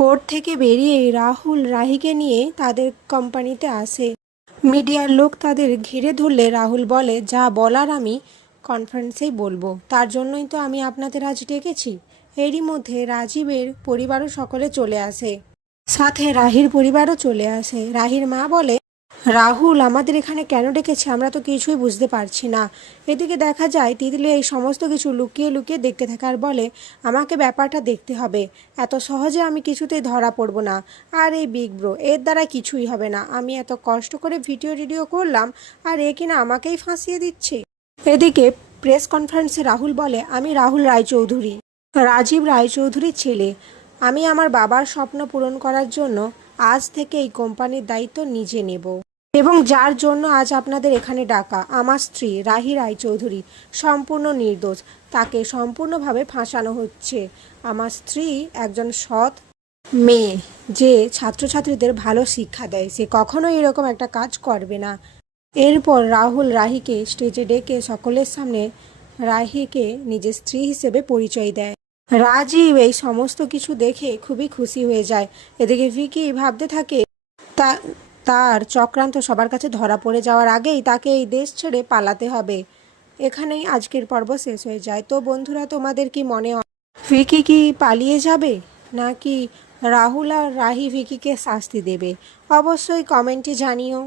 Court থেকে বেরিয়ে রাহুল রাহিকে নিয়ে তাদের কোম্পানিতে আসে। মিডিয়ার লোক তাদের ঘিরে ধরলে রাহুল বলে, যা বলার আমি কনফারেন্সেই বলবো, তার জন্যই তো আমি আপনাদের আজ ডেকেছি। এরই মধ্যে রাজীবের পরিবারও সকলে চলে আসে, সাথে রাহির পরিবারও চলে আসে। রাহির মা বলে, রাহুল আমাদের এখানে কেন ডেকেছে আমরা তো কিছুই বুঝতে পারছি না। এদিকে দেখা যায় তিতলি এই সমস্ত কিছু লুকিয়ে লুকিয়ে দেখতে থাকে আর বলে, আমাকে ব্যাপারটা দেখতে হবে, এত সহজে আমি কিছুতেই ধরা পড়ব না। আর এই বিগ ব্রো এর দ্বারা কিছুই হবে না, আমি এত কষ্ট করে ভিডিও করলাম আর এ কিনা আমাকেই ফাঁসিয়ে দিচ্ছে। এদিকে প্রেস কনফারেন্সে রাহুল বলে, আমি রাহুল রায়চৌধুরী, রাজীব রায়চৌধুরীর ছেলে। আমি আমার বাবার স্বপ্ন পূরণ করার জন্য আজ থেকে এই কোম্পানির দায়িত্ব নিজে নেব, এবং যার জন্য আজ আপনাদের এখানে ডাকা, আমার স্ত্রী রাহি রায়চৌধুরী সম্পূর্ণ নির্দোষ, তাকে সম্পূর্ণভাবে ফাঁসানো হচ্ছে। আমার স্ত্রী একজন সৎ মেয়ে, যে ছাত্রছাত্রীদের ভালো শিক্ষা দেয়, সে কখনোই এরকম একটা কাজ করবে না। এরপর রাহুল রাহিকে স্টেজে ডেকে সকলের সামনে রাহিকে নিজের স্ত্রী হিসেবে পরিচয় দেয়। রাজীব এই সমস্ত কিছু দেখে খুবই খুশি হয়ে যায়। এদিকে ভিকি ভাবতে থাকে, তা তার চক্রান্ত সবার কাছে ধরা পড়ে যাওয়ার আগেই তাকে এই দেশ ছেড়ে পালাতে হবে। এখানেই আজকের পর্ব শেষ হয়ে যায়। তো বন্ধুরা, তোমাদের কি মনে হয় ভিকি কি পালিয়ে যাবে, নাকি রাহুল আর রাহি ভিকিকে শাস্তি দেবে? অবশ্যই কমেন্টে জানিও।